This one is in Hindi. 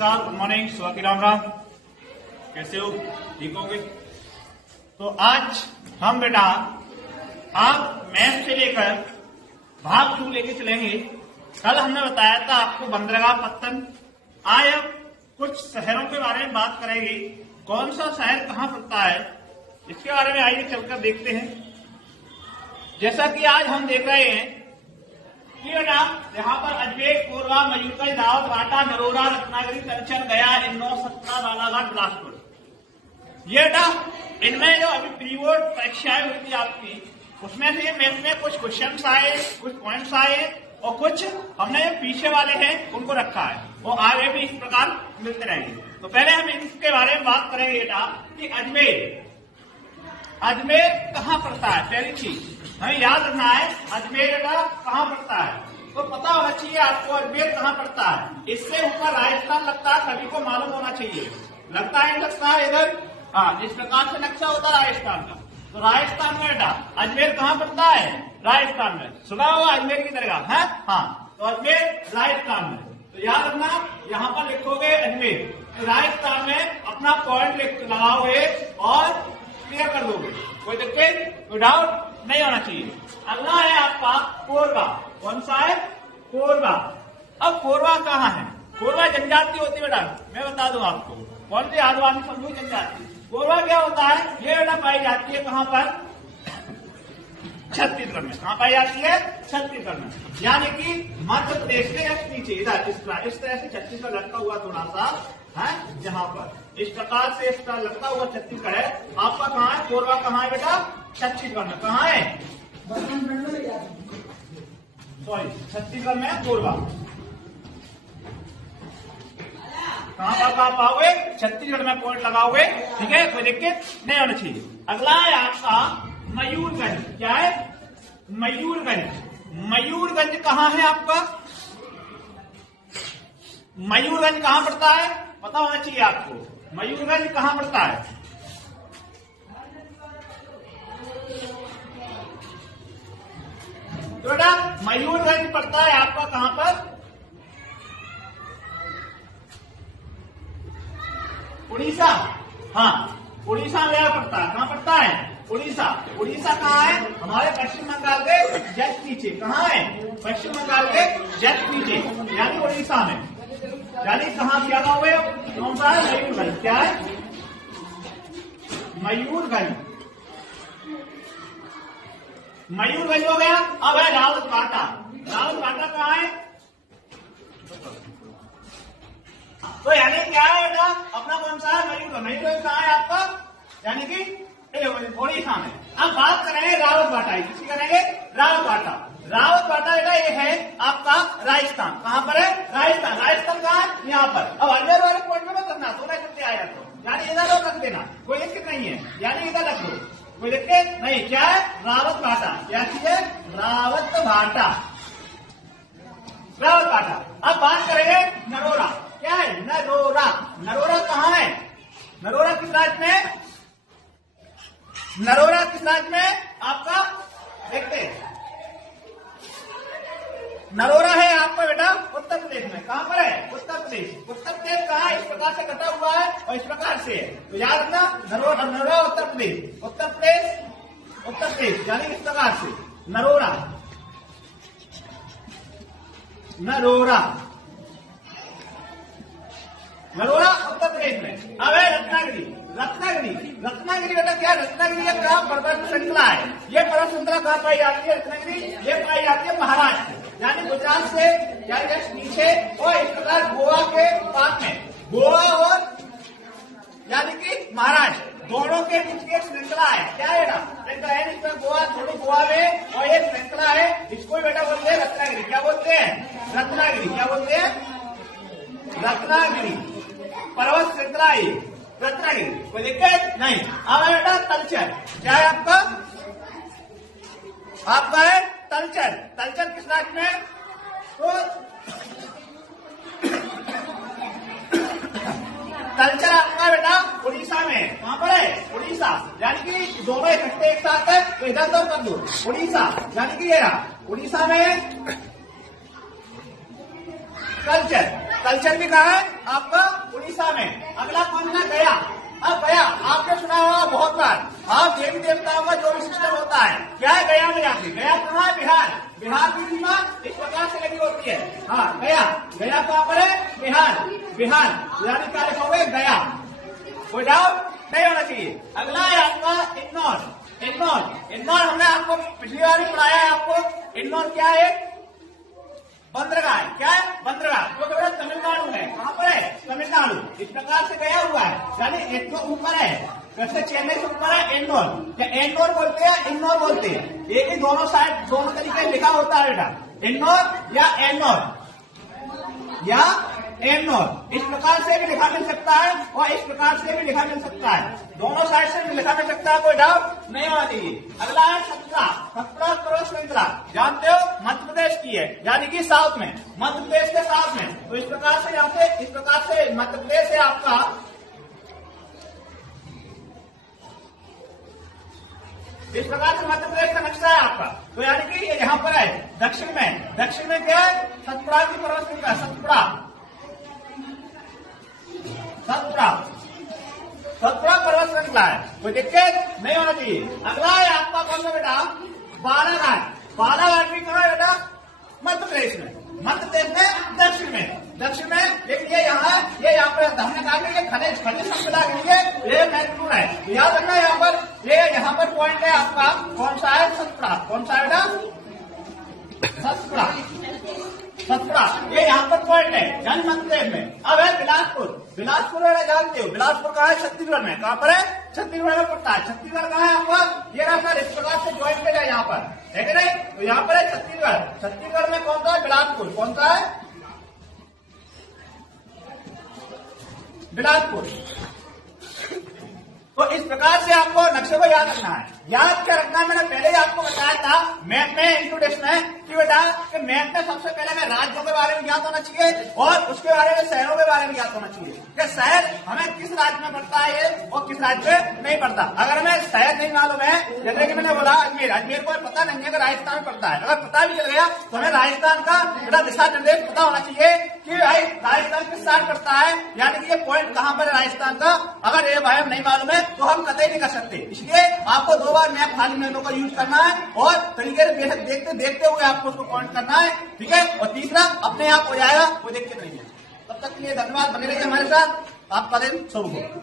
नमस्कार, गुड मॉर्निंग, सुबह की राम राम। कैसे हो? ठीक होगे? तो आज हम बेटा आप मैथ से लेकर भाग 2 लेके चलेंगे। कल हमने बताया था आपको बंदरगाह पत्तन। आज हम कुछ शहरों के बारे में बात करेंगे। कौन सा शहर कहाँ पड़ता है इसके बारे में आइए चलकर देखते हैं। जैसा कि आज हम देख रहे हैं कि बेटा यहाँ पर अजमेर, कोरबा, मयूरगंज, दाहोद, बाटा, नरोरा, रत्नागिरी, तलचर, गया, इन्नौर, सतना, बालाघाट, बिलासपुर। ये बेटा इनमें जो अभी प्री बोर्ड परीक्षाएं हुई थी आपकी, उसमें से मैथ में कुछ क्वेश्चंस आए, कुछ पॉइंट्स आए और कुछ हमने जो पीछे वाले हैं उनको रखा है। वो आगे भी इस प्रकार मिलते रहेंगे। तो पहले हम इसके बारे में बात करेंगे बेटा कि अजमेर कहाँ पड़ता है। पहली चीज हमें याद रखना है, अजमेर बेटा कहाँ पड़ता है। तो पता होना चाहिए आपको अजमेर कहाँ पड़ता है। इससे ऊपर राजस्थान लगता है, सभी को मालूम होना चाहिए। लगता है लगता है इधर, हाँ, इस प्रकार से नक्शा होता है राजस्थान का। तो राजस्थान में बेटा अजमेर कहाँ पड़ता है? राजस्थान में। सुना होगा अजमेर की दरगाह है, हाँ, तो अजमेर राजस्थान में। तो याद रखना, यहाँ पर लिखोगे अजमेर, तो राजस्थान में अपना पॉइंट लगाओगे और क्लियर कर दोगे। कोई दिक्कत, कोई डाउट नहीं होना चाहिए। अगला है आपका कोरबा। कौन सा है? कोरबा। अब कोरबा कहाँ है? कोरबा जनजाति होती है बेटा, मैं बता दूं आपको। कौन सी? आदिवासी समूह जनजाति। कोरबा क्या होता है? ये बेटा पाई जाती है कहाँ पर? छत्तीसगढ़ में। कहाँ पाई जाती है? छत्तीसगढ़ में, यानी कि मध्य प्रदेश के जस्ट नीचे इधर इस तरह से छत्तीसगढ़ लगता हुआ थोड़ा सा है, जहाँ पर इस प्रकार से इसका लगता हुआ छत्तीसगढ़ है। आपका कहाँ है? कोरबा कहाँ है बेटा? छत्तीसगढ़ में। कहाँ है? सॉरी, छत्तीसगढ़ में कोरबा। कहाँ पर पाओगे? छत्तीसगढ़ में पॉइंट लगाओगे, ठीक है, कोई दिक्कत नहीं होना चाहिए। अगला है आपका मयूरगंज। क्या है? मयूरगंज। मयूरगंज कहाँ है आपका? मयूरगंज कहाँ पड़ता है? पता होना चाहिए आपको। मयूरगंज कहाँ पड़ता है? तो बेटा मयूरगंज पड़ता है आपका कहाँ पर? उड़ीसा। हाँ, उड़ीसा में पड़ता है। कहाँ पड़ता है? उड़ीसा। उड़ीसा कहाँ है? हमारे पश्चिम बंगाल के जस्ट नीचे। कहाँ है? पश्चिम बंगाल के जस्ट नीचे, यानी उड़ीसा में। यानी कहाँ क्या हुए? कौन सा है? मयूरगंज। क्या है? मयूरगंज। मयूरगंज हो गया। अब है रावतबाटा। रावतबाटा कहाँ है? तो यानी क्या है बेटा अपना? कौन सा है? मयूरगंज। मयूरगंज कहाँ है आपका? यानी कि उड़ीसा में। अब बात करेंगे रावतबाटा की। किसी करेंगे? रावतबाटा। रावतबाटा बेटा ये है आपका राजस्थान। कहाँ पर है? राजस्थान। राजस्थान कहाँ है? यहाँ पर। अब अजमेर वाले पॉइंट में करना, तो करते आया तो यानी इधर रख देना, कोई दिक्कत नहीं है। यानी इधर रख दो, कोई दिक्कत नहीं। क्या है? रावतबाटा। क्या चीज है? रावतबाटा। रावतबाटा। अब बात करेंगे नरोरा। क्या है? नरोरा। नरोरा कहाँ है? नरोरा किस राज्य में? नरोरा किस राज्य में आपका? देखते हैं। नरोरा है आपका बेटा उत्तर प्रदेश में। कहां पर है? उत्तर प्रदेश। उत्तर प्रदेश कहाँ? इस प्रकार से कटा हुआ है और इस प्रकार से है, तो याद रखना नरोरा। नरोरा उत्तर प्रदेश। उत्तर प्रदेश, उत्तर प्रदेश, यानी इस प्रकार से नरोरा। नरोरा, नरोरा उत्तर प्रदेश में। अब है रत्नागिरी। रत्नागिरी। रत्नागिरी बेटा क्या? रत्नागिरी का पर्वत श्रृंखला है। ये पर्वत श्रृंखला कहाँ पाई जाती है? रत्नागिरी ये पाई जाती है महाराष्ट्र, यानी गुजरात से जस्ट नीचे और इस प्रकार गोवा के पास में। गोवा और यानी कि महाराष्ट्र दोनों के बीच की एक श्रृंखला है। क्या है बेटा? इसमें गोवा, थोड़ी गोवा में और एक श्रृंखला है, इसको बेटा बोलते हैं रत्नागिरी। क्या बोलते हैं? रत्नागिरी। क्या बोलते हैं? रत्नागिरी पर्वत श्रृंखला है रत्नागिरी, कोई दिक्कत नहीं। अब है बेटा तलचर। क्या है आपका? आपका है तलचर। तलचर किस राज्य में? तो तलचर आपका बेटा उड़ीसा में। कहां पर है? उड़ीसा। यानी कि दोनों इकट्ठे एक साथ है, तो इधर तो कर दो उड़ीसा, यानी कि ये रहा उड़ीसा में तलचर। कल्चर भी कहाँ है आपका उड़ीसा में। अगला कौन सा गया। अब गया आपने सुना होगा बहुत बार, आप देवी देवताओं का जो भी सिस्टम होता है क्या है गया में जाके। गया कहाँ है बिहार। बिहार की सीमा इस प्रकार से लगी होती है। हाँ गया, गया कहाँ पर है बिहार। बिहार यानी क्या लिखोगे गया, कोई डाउट नहीं होना चाहिए। अगला है आपका इन्नौर। इन्नौर, इन्नौर हमने आपको पिछली बार भी पढ़ाया है आपको। इन्नौर क्या है बंदरगाह है। क्या है बंदरगाह, जो तो तमिलनाडु में। कहाँ पर है तमिलनाडु। इस प्रकार से गया हुआ है यानी एक तो ऊपर है, वैसे चेन्नई से ऊपर है एन्नौर। क्या एन्नौर बोलते हैं इन्नौर बोलते हैं, एक ही दोनों साइड दोनों तरीके लिखा होता है बेटा, इन्नौर या एन्नौर या एन्नौर। इस प्रकार से भी लिखा मिल सकता है और इस प्रकार से भी लिखा मिल सकता है, दोनों साइड से भी लिखा मिल सकता है, कोई डाउट नहीं होना चाहिए। अगला है सतपुड़ा। सतपुड़ा पर्वत श्रृंखला जानते हो मध्य प्रदेश की है, यानी कि साउथ में, मध्य प्रदेश के साउथ में। तो इस प्रकार से यहाँ से इस प्रकार से मध्य प्रदेश है आपका, इस प्रकार से मध्य प्रदेश का नक्शा है आपका। तो यानी कि ये यहाँ पर है दक्षिण में। दक्षिण में क्या है सतपुड़ा की पर्वत श्रृंखला। सतपुड़ा, सतपुड़ा, सतपुड़ा पर्वत श्रृंखला है, कोई दिक्कत नहीं होना चाहिए। अगला है आपका कौन सा बेटा बालाघाट। बालाघाट भी कहाँ है बेटा मध्य प्रदेश में। मध्य प्रदेश में दक्षिण में, दक्षिण में। लेकिन ये यहाँ पर हमने कहा कि ये खनिज संपदा के लिए ये महत्वपूर्ण है, याद रखना। यहाँ पर ये यहाँ पर पॉइंट है आपका कौन सा है सतपुड़ा। कौन सा है बेटा सतपुड़ा। सतपुड़ा ये यहाँ पर पॉइंट है यानी मध्य प्रदेश में। अब है बिलासपुर। बिलासपुर बेटा जानते हो बिलासपुर कहाँ है छत्तीसगढ़ में। कहाँ पर है छत्तीसगढ़ में पड़ता है। छत्तीसगढ़ कहाँ है आपका ये रहा सर, इस प्रकार से ज्वाइन किया यहाँ पर है कि नहीं। तो यहाँ पर है छत्तीसगढ़। छत्तीसगढ़ में कौन सा है बिलासपुर। कौन सा है बिलासपुर। तो इस प्रकार से आपको नक्शे को याद रखना है। याद क्या रखना है मैंने पहले ही आपको बताया था मैप में इंट्रोडक्शन है कि बेटा कि मैप में सबसे पहले हमें राज्यों के बारे में ज्ञात होना चाहिए और उसके बारे में शहरों के बारे में ज्ञात होना चाहिए कि शहर हमें किस राज्य में पड़ता है और किस राज्य में नहीं पड़ता। अगर हमें शहर नहीं मालूम है, जैसे कि मैंने बोला अजमेर, अजमेर को पता नहीं है कि राजस्थान में पड़ता है। अगर पता भी चल गया तो हमें राजस्थान का बेटा दिशा निर्देश पता होना चाहिए कि भाई राजस्थान किस साइड पड़ता है, यानी कि ये पॉइंट कहाँ पर है राजस्थान का। अगर ये भाई नहीं मालूम है तो हम कतई नहीं कर सकते। इसलिए आपको 2 बार मैप खाली मैनों का यूज करना है और तरीके से देखते देखते हुए आपको उसको पॉइंट करना है, ठीक है। और तीसरा अपने आप हो जाएगा, कोई दिक्कत नहीं है। तब तक के लिए धन्यवाद, बने रहिए हमारे साथ। आपका दिन शुभ हो।